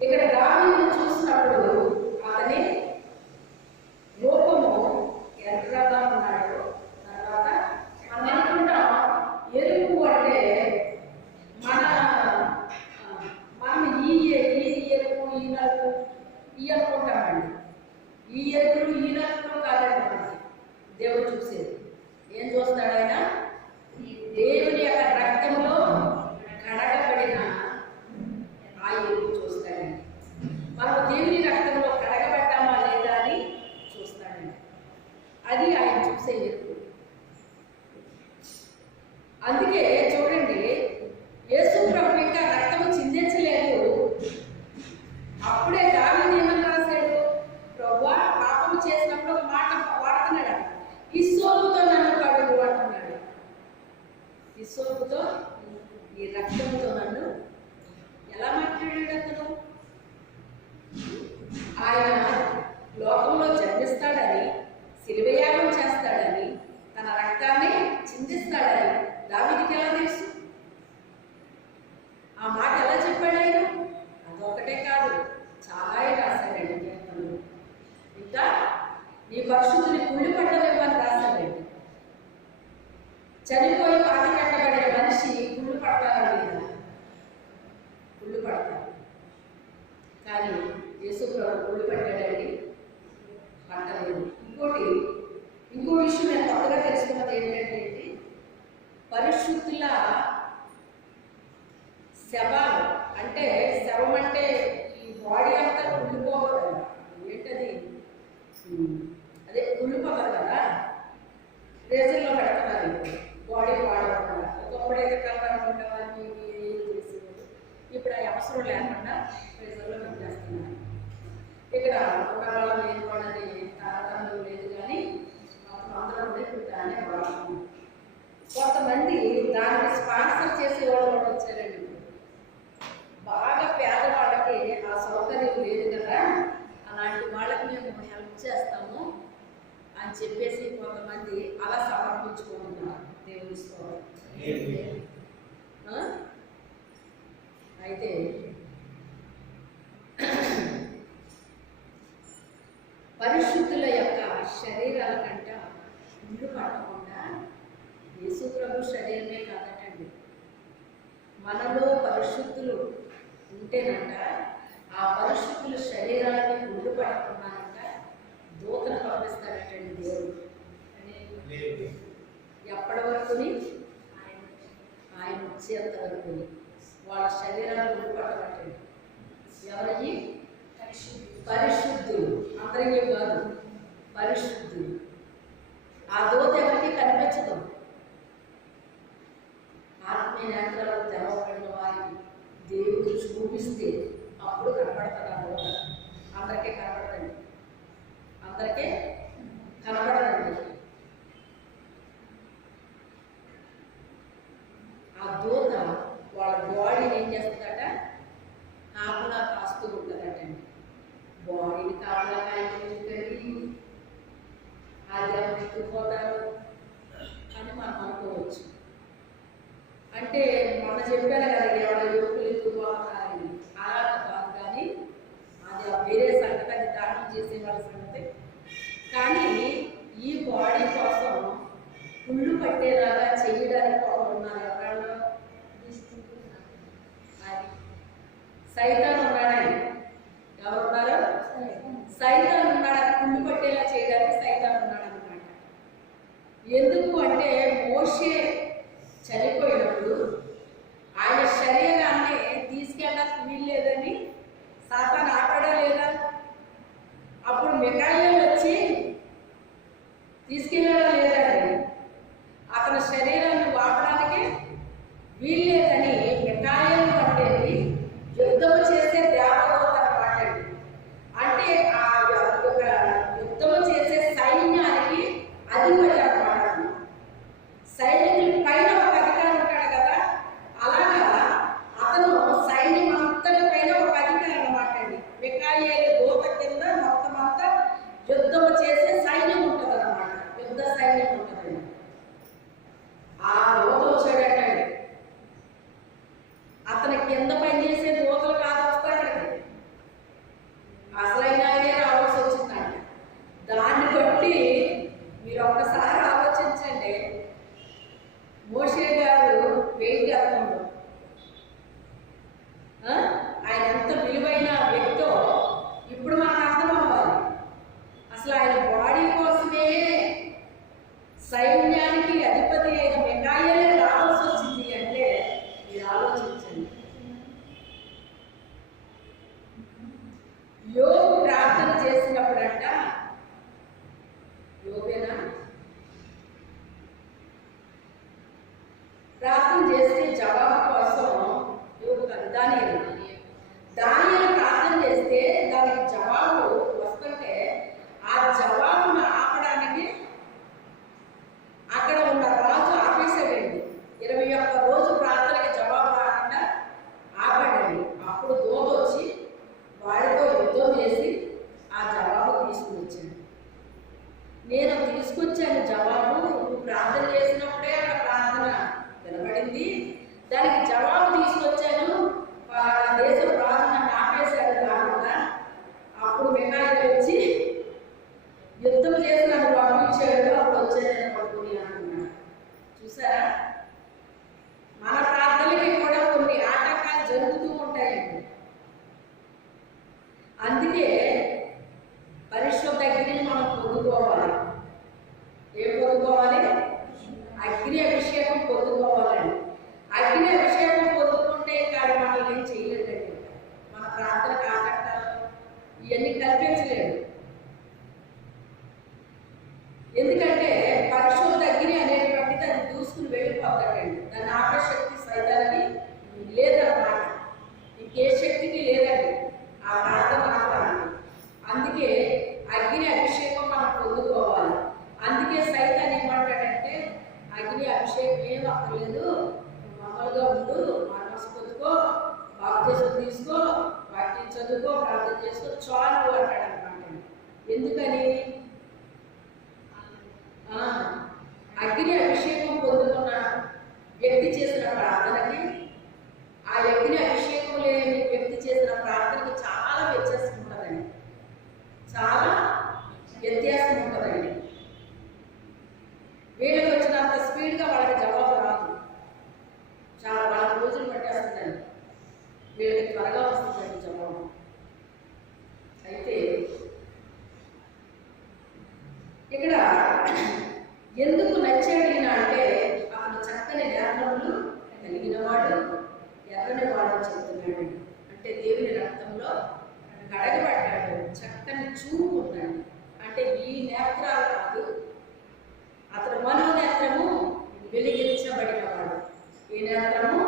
ఇక్కడ దావీదును చూసినప్పుడు అతని రూపము ఎర్రగా ఉన్నాడు. తర్వాత మనం అనుకుంటాం ఎరుపు అంటే మనం ఈ ఎరుపు ఈ నలుపు ఈ అనుకుంటామండి. ఈ ఎరుపులు ఈ నలుపులు కాదండి మనకి దేవుడు చూసేది. ఏం చూస్తాడు ఆయన? దేవుని యొక్క రక్తంలో కడగబడిన ఆ ఎరుపు చూస్తాడండి. మనం దేవుని రక్తంలో కడగబడ్డామా లేదా అని చూస్తాడండి. అది ఆయన చూసే ఎరుపు. అందుకే చూడండి, యేసు ప్రభు ఇంకా రక్తము చిందించలేదు. అప్పుడే దావీదు ఏమని రాశాడు? ప్రభువా, పాపము చేసినప్పుడు ఒక మాట వాడుతున్నాడు, హిస్సోపుతో నన్ను కడుగు అంటున్నాడు. హిస్సోపుతో, ఈ రక్తంతో నన్ను ఎలా మాట్లాడాడు అతను? ఆయన లోకంలో జన్మిస్తాడని, శిలువయాగం చేస్తాడని, తన రక్తాన్ని చిందిస్తాడని దావీదుకి ఎలా తెలుసు? ఆ మాట ఎలా చెప్పాడు ఆయన? అదొకటే కాదు, చాలా రాశాడండి కీర్తనలు. ఇంకా నీ పరిశుద్ధుని కుళ్ళి పట్టలేమని రాశాడండి. చనిపోయి పాతి పెట్టబడిన మనిషి కుళ్ళు పడతారా లేదా? కుళ్ళు పడతారు. కానీ యేసు ప్రభు కుళ్ళు పట్టాడండి, పట్టలేదు. ఇంకో విషయం నేను కొత్తగా తెలుసుకున్నది ఏంటంటే, పరిశుద్ధుల శవాలు అంటే, శవం అంటే ఈ బాడీ అంతా కుళ్ళిపోవాలి. ఏంటది? అదే కుళ్ళిపోతారు కదా, రేజర్లో పెడుతున్నారు బాడీ పాడకుండా. ఒకప్పుడైతే కలర్ ఉండేవాళ్ళు చేసేవారు, ఇప్పుడు ఆ అవసరం లేకుండా రేజర్లో పెట్టేస్తున్నారు. ఇక్కడ ఒకవేళ లేని వాళ్ళని తారతమ్యం లేదు, కానీ అందరూ ఇప్పుడు దాన్ని వాడుతున్నారు. కొంతమంది దాన్ని స్పాన్సర్ చేసేవాళ్ళు కూడా వచ్చారండి. బాగా పేదవాళ్ళకి ఆ సౌకర్యం లేదు కదా, అలాంటి వాళ్ళకి మేము హెల్ప్ చేస్తాము అని చెప్పేసి కొంతమంది అలా సమర్పించుకుంటున్నారు దేవుని స్తోత్రం. అయితే పరిశుద్ధుల యొక్క శరీరాల కంట ఇల్లు పట్టకుండా యేసు ప్రభు శరీరమే కాదటండి, మనలో పరిశుద్ధులు ఉంటేనంట ఆ పరిశుద్ధుల శరీరాలకి గుండు పడకుండానంట దూతను పంపిస్తాడటండి దేవుడు. ఎప్పటి వరకుని? ఆయన వచ్చేంత వరకుని వాళ్ళ శరీరాలు గుండు పట్టబట్టండి. ఎవరికి? పరిశుద్ధులు. అందరికీ కాదు, పరిశుద్ధులు. ఆ దూత ఎవరికి కనిపించదు. ఆత్మీయ నేత్రాలు తెరవబడిన వారికి దేవుడు చూపిస్తే అప్పుడు కనపడతాడు ఆ దూత. అందరికీ కనపడదండి, అందరికీ కనపడదండి. ఆ దూత వాళ్ళ బాడీని ఏం చేస్తుందట? కాపలా కాస్తూ ఉంటుందటండి. బాడీని కాపలా కాయకండి, అది ఎత్తుకుపోతారు అని మనం అనుకోవచ్చు. అంటే మొన్న చెప్పాను కదా, ఎవరో యువకులు ఎత్తుకుపోతారని. అలా కాదు, కానీ అది వేరే సంగతి, అది దానం చేసే వాళ్ళ సంగతి. కానీ ఈ బాడీ కోసం కుళ్ళు పట్టేలాగా చేయడానికి ఉన్నారు. ఎవరన్నా అది సైతాన్ ఉన్నాడండి. ఎవరున్నారు? సైతాన్ ఉన్నాడు. అది కుళ్ళు పట్టేలా చేయడానికి సైతాన్ ఉన్నాడు అన్నమాట. ఎందుకు అంటే, మోషే చనిపోయినప్పుడు ఆయన శరీరాన్ని తీసుకెళ్ళడానికి వీల్లేదని సాతాను ఆపాడా లేదా? అప్పుడు మిఖాయేలు వచ్చి తీసుకెళ్ళాడా లేదండి? అతని శరీరాన్ని వాడడానికి వీల్లేదని మిఖాయేలు అంటే పనిచేసే దూతలు కాదు వస్తారు, అసలైన ఆయనే రావాల్సి వచ్చిందంట. దాన్ని బట్టి మీరు ఒక్కసారి ఆలోచించండి. మోషే గారు వెయిట్ అర్థంలో ఆయన ఎంత విలువైన వ్యక్తో ఇప్పుడు మనకు అర్థం అవ్వాలి. అసలు ఆయన బాడీ కోసమే సైన్యానికి అధిపతి అయిన మిఖాయేలే రావాల్సి వచ్చింది అంటే మీరు ఆలోచించండి. యోగు ప్రార్థన చేసినప్పుడంట, యోగేనా ప్రార్థన చేస్తే జవాబు కోసం యోగు దానియేలు ప్రార్థన చేస్తే దానికి జవాబు వస్తుంటే ఆ జవాబును ఆపడానికి అక్కడ ఉన్న రాజు ఆపేసాడండి. 21 రోజు ప్రార్థనకి జవాబు రాకుండా ఆపాడండి. అప్పుడు దూత వచ్చి వాడితో యుద్ధం చేసి ఆ జవాబు తీసుకుని వచ్చాడు. నేను తీసుకొచ్చాను జవాబు, నువ్వు ప్రార్థన చేసినప్పుడే అక్కడ ప్రార్థన వినబడింది, దానికి జవాబు తీసుకొచ్చాను, దేశం రాజు నన్ను ఆపేశాడు కాకుండా. అప్పుడు మిఖాయేలు వచ్చి యుద్ధం చేసి నన్ను పంపించాడు, అప్పుడు వచ్చాను పడుకుని అంటున్నాడు. చూసారా, మన ప్రార్థనలకి కూడా కొన్ని ఆటంకాలు జరుగుతూ ఉంటాయండి. అందుకే పరిశుద్ధ అగ్నిని మనం పొందుకోవాలి. ఏం పొందుకోవాలి? అగ్ని అభిషేకం పొందుకోవాలండి. అగ్ని అభిషేకం పొందుకుంటే కానీ మనల్ని ఏం చేయలేదండి. మన ప్రార్థనకు ఆటంకాలు ఇవన్నీ కల్పించలేదు. ఎందుకంటే పరిశుద్ధ అగ్ని అనేటువంటిది అది దూసుకుని వెళ్ళిపోతాడండి. దాన్ని ఆపే శక్తి సైతానికి లేదన్నమాట. ఇంకే శక్తికి లేదండి ఆ ప్రార్థన ఆపడానికి. అందుకే అగ్ని అభిషేకం మనం పొందుకోవాలి. అందుకే సైతాన్ ఏమంటాడంటే, అగ్ని అభిషేకం ఏం అక్కర్లేదు, మామూలుగా ఉండు, మనసు పొందుకో, బాప్తిసం తీసుకో, వాక్యం చదువుకో, ప్రార్థన చేసుకో, చాలు అంటాడు అనమాట. ఎందుకని? అగ్ని అభిషేకం పొందుకున్న వ్యక్తి చేసిన ప్రార్థనకి ఆ అగ్ని అభిషేకం లేని వ్యక్తి చేసిన ప్రార్థనకి చాలా వ్యత్యాసం ఉంటుందండి. చాలా వ్యత్యాసం ఉంటుందండి. వీళ్ళకి వచ్చినంత స్పీడ్గా వాళ్ళకి జవాబు రాదు. చాలా 4 రోజులు పట్టేస్తుందండి. వీళ్ళకి త్వరగా వస్తుందండి జవాబు. అయితే ఇక్కడ ఎందుకు నచ్చాడు ఈయన అంటే, అతను చక్కని నేత్రములు కలిగిన వాడు, ఎర్రని వాడు చెప్తున్నాడు. అంటే దేవుని రక్తంలో కడగబడ్డాడు, చక్కని చూపు ఉందండి. అంటే ఈ నేత్రాలు కాదు, అతను మనోనేత్రము వెలిగించబడినవాడు. ఈ నేత్రము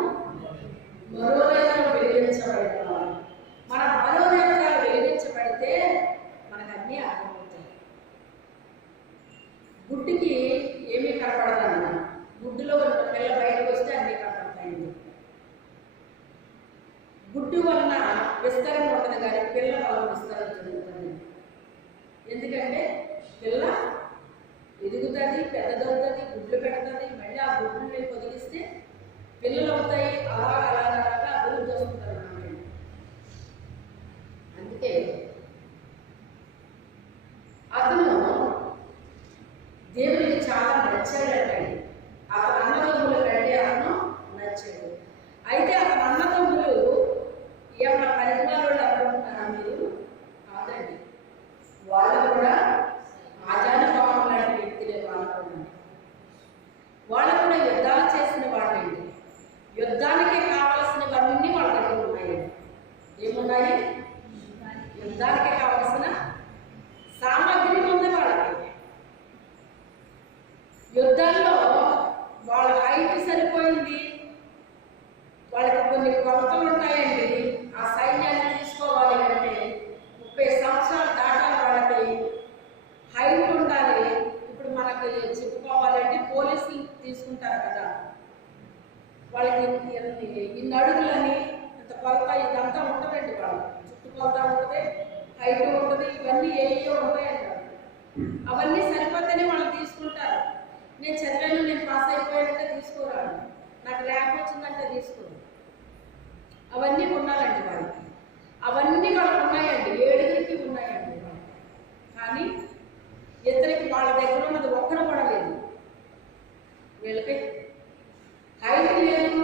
మనోనేత్రం వెలిగించబడినవాడు. మన మనోనేత్రాలు వెలిగించబడితే మనకు అన్నీ అర్థమవుతాయి. గుడ్డికి ఏమీ కనపడదన్న, గుడ్డులో ఉన్న పిల్ల బయటకు వస్తే అన్నీ కనపడతాయండి. గుడ్డు వలన విస్తరణ ఉంటుంది కానీ పిల్ల వలన విస్తరణ జరుగుతుంది. ఎందుకంటే పిల్ల ఎదుగుతుంది, పెద్దదవుతుంది, గుడ్లు పెడుతుంది, మళ్ళీ ఆ గుడ్లని పొదిగిస్తే పిల్లలు అవుతాయి. అలాగా అభివృద్ధి వస్తుంది అన్నమాట. అందుకే అతను దేవునికి చాలా నచ్చాడంటండి. అతని అన్నదమ్ముల కంటే అతను నచ్చాడు. అయితే అతని అన్నదమ్ములు ఏమన్నా పరిజ్ఞానాలు అనుకుంటున్నారా మీరు? కాదండి. వాళ్ళు కూడా ఆజానుభావం లాంటి వ్యక్తులే. వాళ్ళు కూడా యుద్ధాలు చేసిన వాళ్ళండి. యుద్ధానికి కావలసినవన్నీ వాళ్ళ దగ్గర ఉన్నాయండి. ఏమున్నాయి? యుద్ధానికి కావలసిన సామాగ్రి ఉంది వాళ్ళకి. యుద్ధాల్లో వాళ్ళ హైట్ సరిపోయింది. వాళ్ళకి కొన్ని కొలతలు ఉంటాయండి. ఆ సైన్యాన్ని తీసుకోవాలి అంటే 30 సంవత్సరాలు దాటాలి. వాళ్ళకి హైట్ ఉండాలి. ఇప్పుడు మనకి చెప్పుకోవాలంటే పోలీసులు తీసుకుంటారు కదా, వాళ్ళకి ఇన్ని అడుగులని ఇంత కొలత ఇదంతా ఉంటుందండి. వాళ్ళు చుట్టుకొలత ఉంటుంది, హైట్ ఉంటుంది, ఇవన్నీ ఏయో ఉంటాయంటారు. అవన్నీ సరిపోతేనే వాళ్ళు తీసుకుంటారు. నేను చదివాను, నేను పాస్ అయిపోయానంటే తీసుకోరాను, నాకు ర్యాంక్ వచ్చిందంటే తీసుకోరు. అవన్నీ ఉన్నాయండి వాళ్ళకి, అవన్నీ వాళ్ళకి ఉన్నాయండి, 7కి ఉన్నాయండి వాళ్ళకి. కానీ ఇద్దరికి వాళ్ళ దగ్గర ఉన్నది ఒక్కడు కూడా లేదు. వీళ్ళకి హైట్ లేదు,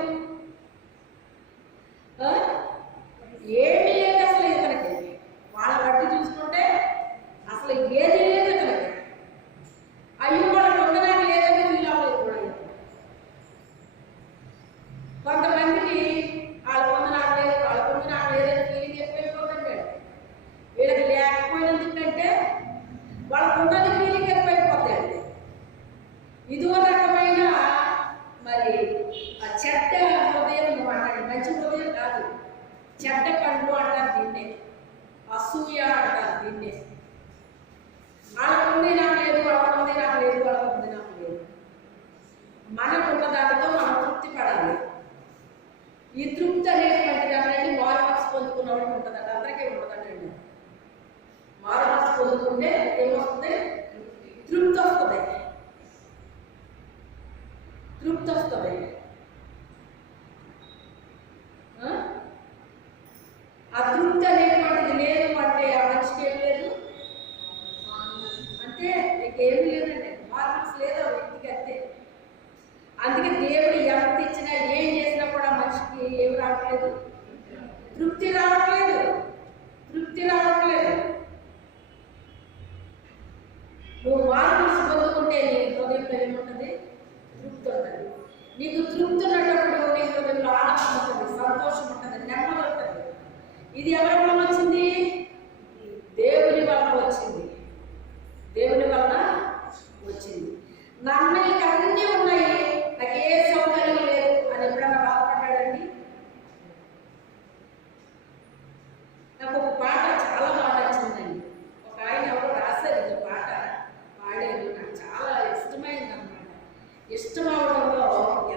ఏమీ లేదు అసలు ఇతనికి. వాళ్ళ బట్టి చూసుకుంటే అసలు ఏది లేదు ఇతనికి. అయ్యో వాళ్ళకి ఉండడానికి లేదని ఫీల్ అవ్వలేదు కూడా. కొంతమందికి వాళ్ళ పొంద నాకు లేదు, వాళ్ళ పొంద నాకు లేదని ఫీలింగ్ ఎక్కువైపోతుందండి. వీళ్ళకి లేకపోయినందుకంటే వాళ్ళకు ఉన్నది ఫీలింగ్ ఎక్కువైపోతాయండి. ఇదో రకమైన మరి చెడ్డ హృదయం అన్నమాట. మంచి హృదయం కాదు, చెడ్డ కళ్ళు అంటారు దీన్నే, అసూయ అంటారు దీన్నే. వాళ్ళకుంది నాకు లేదు, వాళ్ళకుంది నాకు లేదు, వాళ్ళకుంది నాకు లేదు. మనకున్న దానితో మనం తృప్తి పడాలి. ఈ తృప్తి అనేటువంటిది అనేది మారుమనసు పొందుకున్న వాళ్ళకి ఉంటుందంట, అందరికీ ఉంటుందండి. మారుమనసు పొందుకుంటే ఏమొస్తుంది? తృప్తి వస్తుంది, తృప్తి వస్తుంది. ఆ తృప్తి అనేటువంటిది లేదు అంటే ఆ మనిషికి ఏం లేదు అంటే నీకేమీ లేదండి, మారుమనసు లేదు ఆ వ్యక్తికి అంతే. అందుకే దేవుడు ఎంత ఇచ్చినా ఏం చేసినా కూడా మనిషికి ఏమి రావట్లేదు, తృప్తి రావట్లేదు, తృప్తి రావట్లేదు. నువ్వు మారుమనసు పొందుకుంటే నీ హృదయంలో ఏముంటుంది? తృప్తి ఉంటుంది. నీకు తృప్తి ఉన్నప్పుడు నీ హృదయంలో ఆనందం ఉంటుంది, సంతోషం ఉంటుంది, నెమ్మది ఉంటుంది. ఇది ఎవరి వలన వచ్చింది? దేవుని వలన వచ్చింది, దేవుని వలన వచ్చింది. నన్నకి అన్నీ ఉన్నాయి, నాకు ఏ సౌకర్యం లేదు అని ఎప్పుడన్నా బాధపడ్డాడండి? నాకు ఒక పాట చాలా బాగా నచ్చిందండి. ఒక ఆయన ఎవరు రాశారు ఈ పాట, పాడారు, నాకు చాలా ఇష్టమైంది అనమాట. ఇష్టం అవడంలో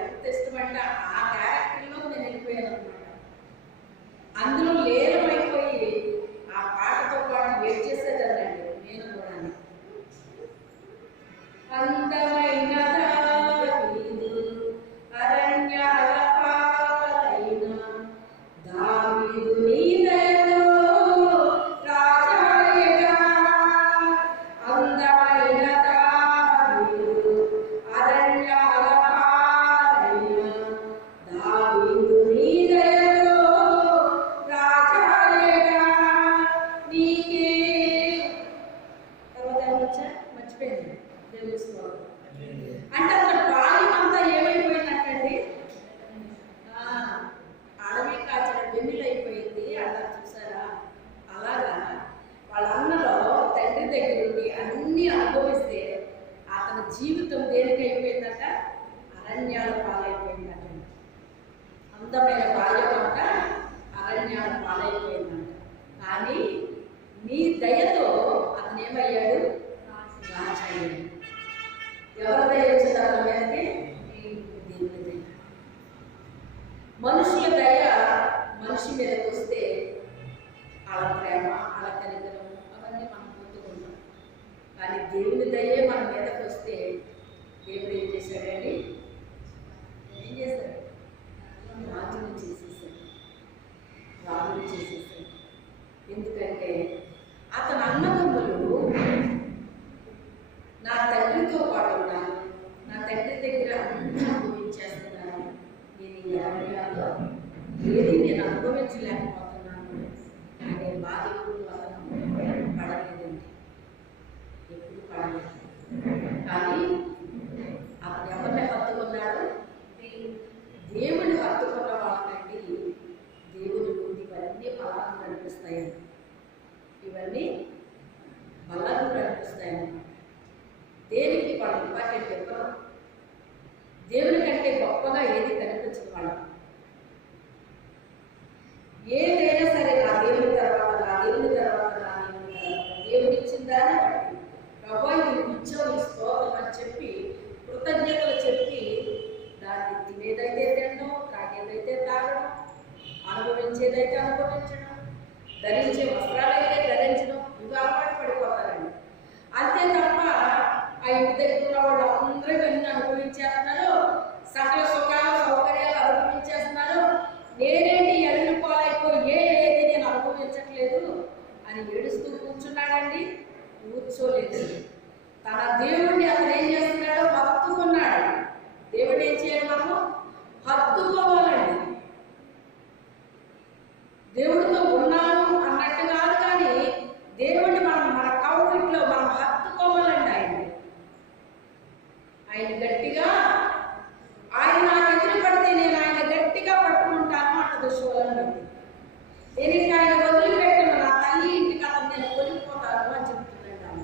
ఎంత ఇష్టమంటే ఆ క్యారెక్టర్లో నేను వెళ్ళిపోయాను అనమాట. అందులో లీనమైపోయి ఆ పాటతో పాటు వెయిట్ చేసేదానండి నేను కూడా. అందమైన దావీదు అరణ్యాల పాలైన దావీదు నీ దయతో రాజాయేగా. అందమైన దావీదు అరణ్యాల పాలైన దావీదు నీ దయతో రాజాయేగా. నీకే తర్వాత వచ్చా మర్చిపోయింది అంటే అసలు బాల్యం అంతా ఏమైపోయిందంటండి, అడవి కాచిన వెన్నెలు అయిపోయింది అంటారు చూసారా. అలాగా వాళ్ళ అన్నలో తండ్రి దగ్గర నుండి అన్నీ అనుభవిస్తే అతని జీవితం దేనికి అయిపోయిందట? అరణ్యాల పాలైపోయిందట. అందమైన బాల్యం అంట అరణ్యాల పాలైపోయిందంట. కానీ నీ దయతో అతను ఏమయ్యాడు? రాజు అయ్యాడు. ఎవరి దయ వచ్చింది అతని మీదకి? దేవుని దయ. మనుషుల దయ మనిషి మీదకి వస్తే వాళ్ళ ప్రేమ, వాళ్ళ కనికరం అవన్నీ మనం పొందుకుంటాం. కానీ దేవుని దయే మన మీదకి వస్తే దేవుడు ఏం చేశాడండి? ఏం చేశాడు? రాజుని చేసేసాడు, రాజుని చేసేసాడు. ఎందుకంటే అతని అన్నదమ్ములు నా తండ్రితో పాటు ఉన్నాను, నా తండ్రి దగ్గర అన్నీ అనుభవించేస్తున్నాను, నేను ఈ అరణ్యాల్లో ఏది నేను అనుభవించలేకపోతున్నాను అనే బాధ ఎప్పుడు అతను పడలేదండి, ఎప్పుడు పడలేదు. కానీ అతను ఎవరిని హత్తుకున్నాడు? దేవుని హత్తుకున్న వాళ్ళకండి దేవుని ముందు ఇవన్నీ బలాలు కనిపిస్తాయండి, ఇవన్నీ బలాలు కనిపిస్తాయన్నమాట. దేనికి వాళ్ళు ఇంపార్టెంట్ ఇవ్వరు. దేవుని కంటే గొప్పగా ఏది కనిపించదు వాళ్ళకి. ఏదైనా సరే నా దేవుని తర్వాత, నా దేవుని తర్వాత, నా దేవుని తర్వాత, దేవుని ఇచ్చిందాన్ని బట్టి ప్రభా నీకు ఇచ్చావు, నీ స్తోత్రం అని చెప్పి కృతజ్ఞతలు చెప్పి దాన్ని తినేదైతే తినడం, తాగేదైతే తాగడం, అనుభవించేదైతే అనుభవించడం, ధరించే వస్త్రాలైతే ధరించడం, ఇవి అలవాటు పడిపోతారండి. అంతే తప్ప ఆ ఇంటి దగ్గర ఉన్న వాళ్ళు అందరూ ఇవన్నీ అనుభవించేస్తున్నారు, సకల సుఖాలు సౌకర్యాలు అనుభవించేస్తున్నారు. నేనేంటి ఎల్లుపాలు అని ఏడుస్తూ కూర్చున్నాడండి? కూర్చోలేదండి. తన దేవుణ్ణి అతను ఏం చేస్తున్నాడో హత్తుకున్నాడు. దేవుడు ఏం చేయాలి? మనము హత్తుకోవాలండి. దేవుడితో ఉన్నాను అన్నట్టు కాదు, కానీ దేవుడిని మనం మన కౌగిట్లో మనం హత్తుకోవాలండి. ఆయన గట్టిగా, ఆయన నాకు ఎదురు పడితే నేను ఆయన గట్టిగా పట్టుకుంటాను అంటది శూలం. నేను ఇంకా ఆయన వదిలిపెట్టను, నా తల్లి ఇంటికి అతను నేను కొలిపోతాను అని చెప్తున్నాడు.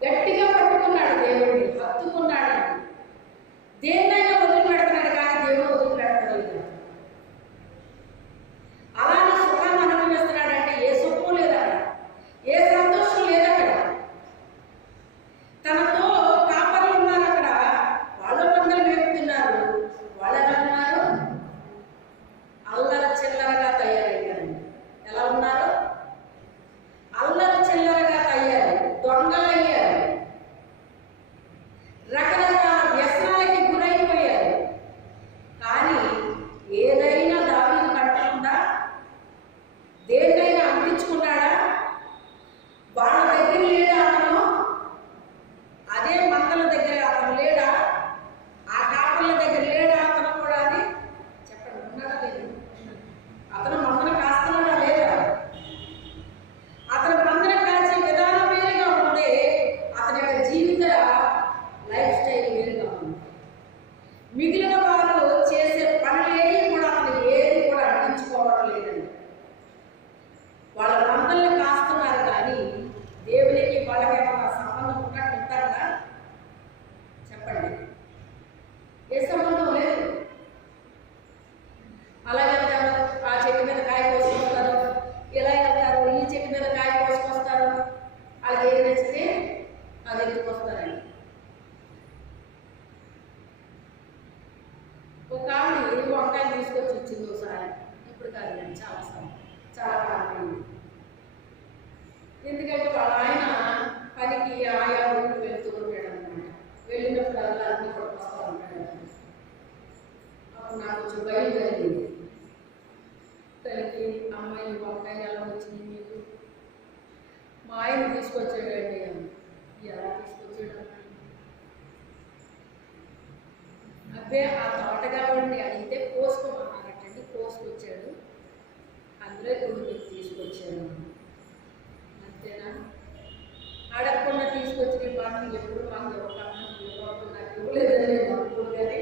ఆయన గట్టిగా పట్టుకున్నాడు, దేవుడిని హత్తుకున్నాడండి. దేన్నైనా వదిలిపెడుతున్నాడు, కానీ దేవుడు వదిలిపెట్టలేదు. అలానే సుఖాన్ని అనుభవిస్తున్నాడంటే ఏ సుఖం లేదా, ఏ సంతోషం లేదా. అక్కడ తనతో కాపర్లు ఉన్నారు, అక్కడ వాళ్ళ మందలు మేపుతున్నారు. వాళ్ళు ఎలా ఉన్నారు? అల్లర చిల్లరగా తయారయ్యారండి. ఎలా ఉన్నారు? అల్లర చిల్లరగా తయారు, దొంగలయ్యారు, రకరకాల వ్యసనాలకి గురైపోయారు. కానీ ఏదైనా దావీదు కట్టకుండా, దేన్నైనా అంటించుకున్నాడా? వాళ్ళ దగ్గర లేడా అతను? అదే మందల దగ్గర అతను లేడా? ఆ కాపర్ల దగ్గర లేడా అతను కూడా? అని చెప్పండి, ఉన్నాడా లేదు? అతను మందను కాస్తున్నాడా లేదా? అతను మందను కాల్చే విధానం వేరుగా ఉంది, అతని యొక్క జీవిత లైఫ్ స్టైల్ వేరుగా ఉంది. మిగిలిన వారు చేసే పనులేవి కూడా అతను ఏది కూడా అందించుకోవడం లేదండి. వాళ్ళ మందల్ని కాస్తున్నారు, కానీ దేవునికి వాళ్ళకి ఏమైనా సంబంధం ఉన్నట్టు ఉంటారా? చెప్పండి, ఏ సంబంధం లేదు. అలాగే ఆ చెట్టు మీద కాయ కోసుకొస్తారు, ఇలా వెళ్తారు, ఈ చెట్టు మీద కాయ కోసుకొస్తారు. అది ఏది నచ్చితే అది ఎత్తుకొస్తారండి. ఒక ఆవిడ వంకాయ తీసుకొచ్చి ఇచ్చింది ఒకసారి, ఇప్పుడు కాదు, చాలా కాలం. ఎందుకంటే వాళ్ళ ఆయన పనికి ఆయా ఊళ్ళు వెళ్తూ ఉంటాడు అనమాట. వెళ్ళినప్పుడు అలా అన్ని వస్తూ ఉంటాడు. అప్పుడు నాకు కొంచెం భయం కలిగింది. తనకి అమ్మాయి వంకాయ ఎలా వచ్చింది మీకు? మా ఆయన తీసుకొచ్చాడండి. ఎలా తీసుకొచ్చాడు? అబ్బే ఆ తోటగాడిని అడిగితే కోసుకోమన్నారటండి, కోసుకొచ్చాడు. అందులో కొన్ని తీసుకొచ్చాడు. అంతేనా? అడగకుండా తీసుకొచ్చిన పండుగ ఎప్పుడు మాకు నాకు ఇవ్వలేదని అనుకోడు. కానీ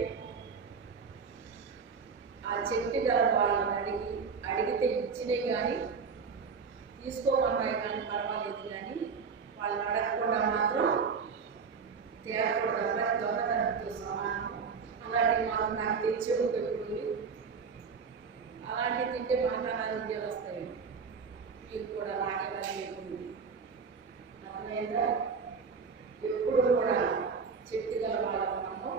ఆ చెట్టు గల వాళ్ళని అడిగితే ఇచ్చినాయి, కానీ తీసుకోమన్నాయి, కానీ పర్వాలేదు. కానీ వాళ్ళని అడగకుండా మాత్రం తేరకూడదు. దొంగతనంతో సమానం. అలాంటివి మాత్రం నాకు తెచ్చేవు పెట్టుకుని, అలాంటివి తింటే మనకు అనారోగ్యాలు వస్తాయి. మీరు కూడా నాకేలా లేకుండా అర్థమైందా? ఎప్పుడు కూడా చెట్టు గల వాళ్ళ మనము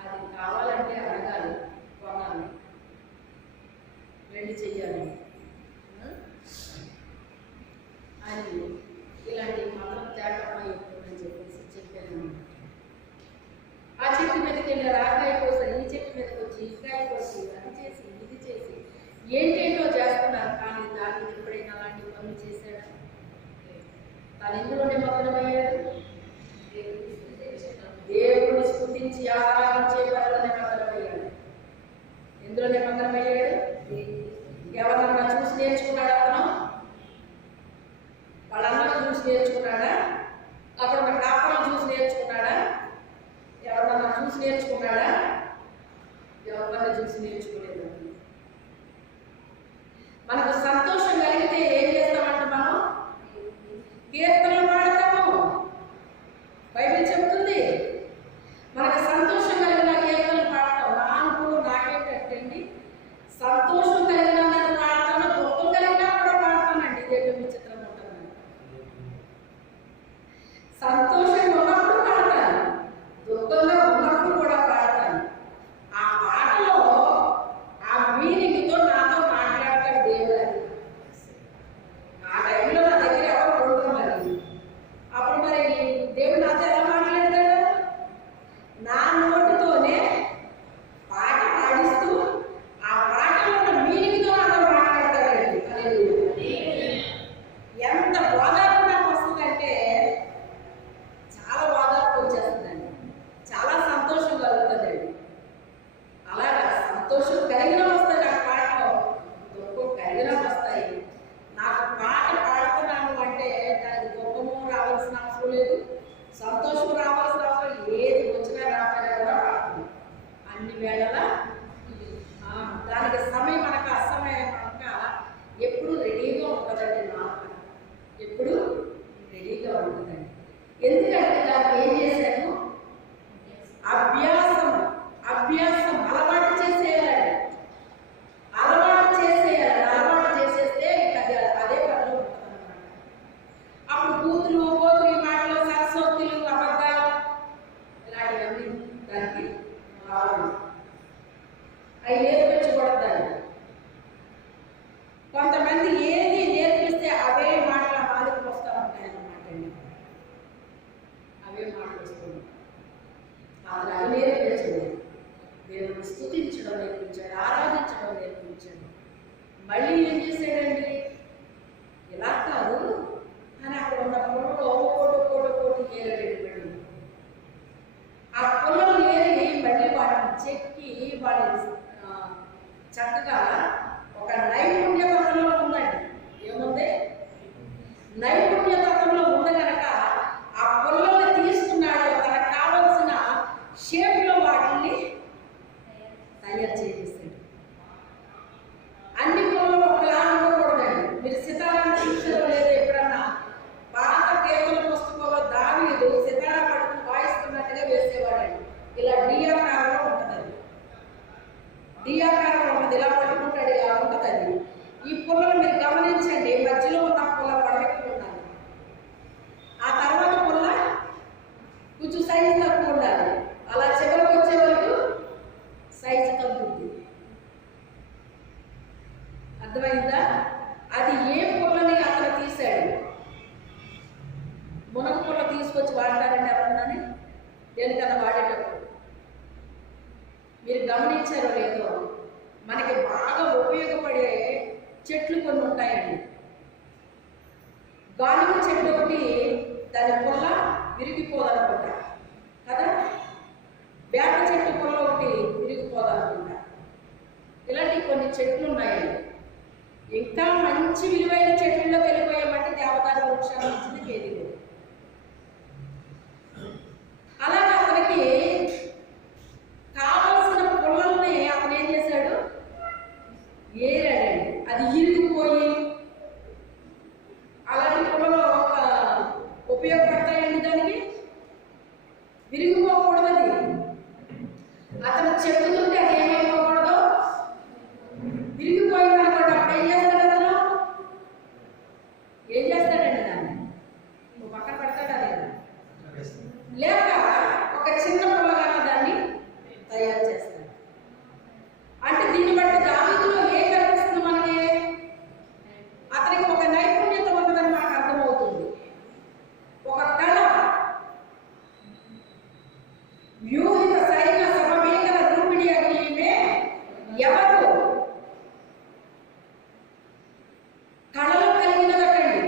అది కావాలంటే అడగాలి, కొనాలి, వెళ్ళి చెయ్యాలి అని ఇలాంటి మాత్రం తేటమై ఉంటుందని చెప్పాను. ఆ చెట్టు మీదకి వెళ్ళారు, ఆ కాయ కోసారు, ఈ చెట్టు మీదకి వచ్చి ఈ కాయ కోసి, అది చేసి ఇది చేసి ఏంటేంటో చేస్తున్నారు. కానీ దాన్ని ఎప్పుడైనా అలాంటి పనులు చేశాడా? తను ఎందులో నిమగ్నమయ్యాడు? దేవుడిని స్తుతించి ఆరాధించే వల్ల నిమగ్నమయ్యాడు. ఎందులో నిమగ్నమయ్యాడు? ఎవరన్నా చూసి నేర్చుకున్నాడా? అతను వాళ్ళందరూ చూసి నేర్చుకున్నాడా? అక్కడ ఉన్న కాపలను చూసి నేర్చుకున్నాడా? ఎవరన్నా చూసి నేర్చుకున్నాడా? ఎవరన్నా చూసి నేర్చుకోలేదు. మనకు సంతోషం కలిగితే ఏం చేస్తామంటే మనం కీర్తనలు పాడతాము. బైబిల్ చెప్తుంది మనకు సంతోషం కలిగిన కీర్తనలు పాడతాం. నాకు నాకేంటంటే అండి, సంతోషం కలిగిన పాడతాను, దుఃఖం కలిగినా కూడా పాడతానండి. ఇదేంటో విచిత్రంగా ఉంటుంది. సంతోషం ఉన్నప్పుడు పాడతాను, దుఃఖంగా ఉన్నప్పుడు కూడా పాడతాను. ఆ పాటలో ఆ మీనింగ్తో నాతో మాట్లాడతాడు దేవుడు. ఆ టైంలో నా దగ్గర ఎవరు ఉండరు. మరి అప్పుడు మరి దేవుడు నాతో ఎలా మాట్లాడతాడు? నా నోటితోనే పాట పాడిస్తూ ఆ పాటలో ఉన్న మళ్ళీ ఏం చేశాడండి, ఇలా కాదు అని అక్కడ ఉన్న పొలంలో కోటి ఏరాడు మళ్ళీ. ఆ పొలం ఏరి మళ్ళీ వాటిని చెక్కి వాడి చక్కగా ఒక నైపుణ్యతలో ఉందండి. ఏముంది? నైపుణ్యతలో ఉంది కనుక ఆ పొలంలో తీసుకున్నాడు, తనకు కావలసిన షేప్లో వాటిని తయారు చేసేసాడు. అన్ని పొలంలో ఒకలా ఉండకూడదండి. మీరు సితారాన్ని చూసారో లేదో ఎప్పుడన్నా, పాత కేకుల పుస్తకంలో దావీదు సితారా పట్టుకుని వాయిస్తున్నట్టుగా వేసేవాడండి. ఇలా డియాకారంలో ఉంటుందండి, డియాకారంలో ఉంటుంది, ఇలా పట్టుకుంటాడు, ఇలా ఉంటుందండి. ఈ పుల్లలు మీరు గమనించండి, మధ్యలో ఉన్న పుల్ల పడవెక్కి ఉండాలి, ఆ తర్వాత పుల్ల కొంచెం సైజు తక్కువ ఉండాలి, అలా చివరికి వచ్చే వరకు సైజు తగ్గుద్ది. అర్థమైందా? అది ఏ పుల్లని అతను తీశాడు? మునగ పుల్ల తీసుకొచ్చి వాడతారండి ఎవరన్నాని? దేనికన్నా వాడేటప్పుడు మీరు గమనించారో లేదో, మనకి బాగా ఉపయోగపడే చెట్లు కొన్ని ఉంటాయండి. గానుగ చెట్టు ఒకటి, దాని పుల్ల విరిగిపోదనుకుంటా కదా, వేప చెట్టు పుల్ల ఒకటి విరిగిపోదనుకుంటా. ఇలాంటి కొన్ని చెట్లు ఉన్నాయండి. ఇంకా మంచి విలువైన చెట్లలో వెళ్ళిపోయామంటే దేవదారు వృక్షాలు ఇచ్చింది ఏది లేదు. అలాగే అతనికి కావలసిన పుల్లల్ని అతను ఏం చేశాడు, ఏరాడండి. అది ఇరిగిపోయి అలాంటి పుల్లలో ఉపయోగపడతాయండి, దానికి విరిగిపోకూడదు. అది అతను చెప్పుతుంటే అది ఏమైపోకూడదు, విరిగిపోయింది అనుకోండి. అప్పుడు ఏం చేస్తాడు అతను? ఏం చేస్తాడండి దాన్ని? నువ్వు పక్కన పెడతాడా లేదా? లేక ఒక చిన్న పుల్లగా దాన్ని తయారు చేస్తాడు. అంటే దీన్ని బట్టి దావీదులో ఏ కనిపిస్తుంది మనకి? అతనికి ఒక నైపుణ్యత ఉన్నదని మనకు అర్థమవుతుంది. ఒక కళ, వ్యూహిత సైన్య సమవేతన రూపిణి అని ఈమె ఎవరు? కళలో కలిగినదటండి.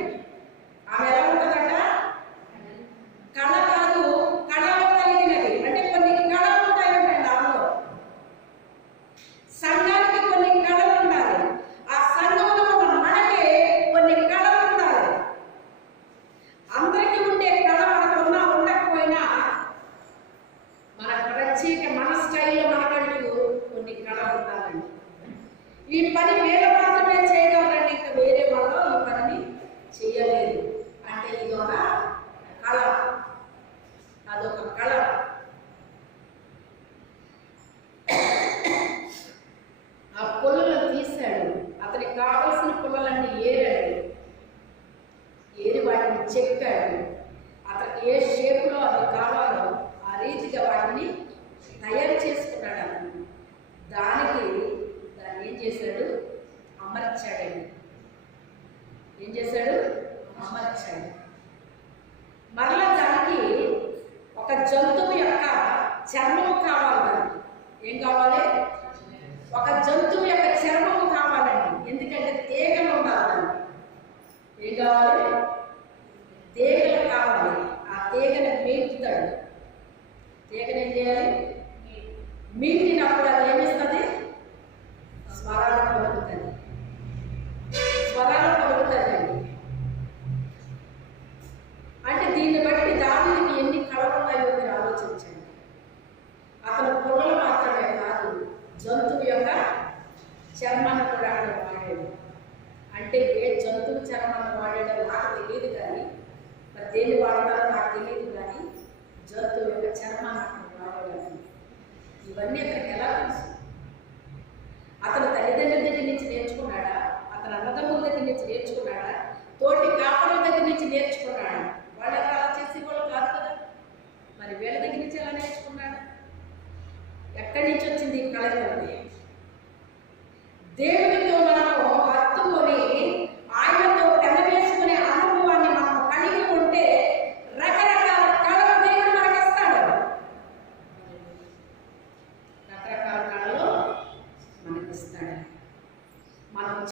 ఆమె ఎలా ఉంటుందట? కళ కాదు, కళలో కలిగినది. అంటే కొన్ని కళలు ఉంటాయంటండి ఆమెలో. సంఘానికి కొన్ని కళలు ఉండాలి, ఆ సంఘంలో మనకి కొన్ని కళలు ఉండాలి. అందరికీ ఉండే కళ మనకున్నా ఉండకపోయినా మన ప్రత్యేక మన స్టైల్లో మనకంటూ కొన్ని కళలు ఉండాలండి. ఈ పని వేరే మాత్రమే చేయగలరండి, ఇంకా వేరే వాళ్ళు ఈ పనిని చేయలేదు. అంటే ఇదొక కళ, అదొక కళ. ఆ పుల్లలను తీశాడు, అతనికి కావలసిన పుల్లలన్నీ ఏరాడు, ఏరి వాటిని చెక్కాడు. అతనికి ఏ షేప్లో అవి కావాలో ఆ రీతిగా వాటిని తయారు చేసుకున్నాడు. అతను దాన్ని ఏం చేశాడు? అమర్చాడండి. ఏం చేశాడు? అమర్చాడు. మరలా దానికి ఒక జంతువు యొక్క చర్మము కావాలి. దానికి ఏం కావాలి? ఒక జంతువు యొక్క చర్మము కావాలండి. ఎందుకంటే తీగలు ఉండాలి. దానికి ఏం కావాలి? తీగలు కావాలి. ఆ తీగను మేపుతాడు. తీగను ఏం చేయాలి? మీటినప్పుడు అది ఏమిస్తుంది? స్వరాలు పలుకుతుంది. స్వరాలు పలుకుతుందండి. అంటే దీన్ని బట్టి దావీదుకి ఎన్ని కళలు ఉన్నాయో మీరు ఆలోచించండి. అతను పుల్లలు మాత్రమే కాదు, జంతువు యొక్క చర్మాన్ని కూడా అక్కడ వాడాడు. అంటే ఏ జంతువు చర్మాన్ని వాడాడో నాకు తెలియదు, కానీ మరి దేన్ని వాడతారో నాకు తెలియదు, కానీ జంతువు యొక్క చర్మాన్ని అక్కడ వాడాడు. ఇవన్నీ అతనికి ఎలా తెలుసు? అతను తల్లిదండ్రుల దగ్గర నుంచి నేర్చుకున్నాడా? అతను అన్నదమ్ముల దగ్గర నుంచి నేర్చుకున్నాడా? తోటి కాపరుల దగ్గర నుంచి నేర్చుకున్నాడా? వాళ్ళు అలా చేసేవాళ్ళు కాదు కదా, మరి వీళ్ళ దగ్గర నుంచి ఎలా నేర్చుకున్నాడు? ఎక్కడి నుంచి వచ్చింది ఈ కళ? దేవుని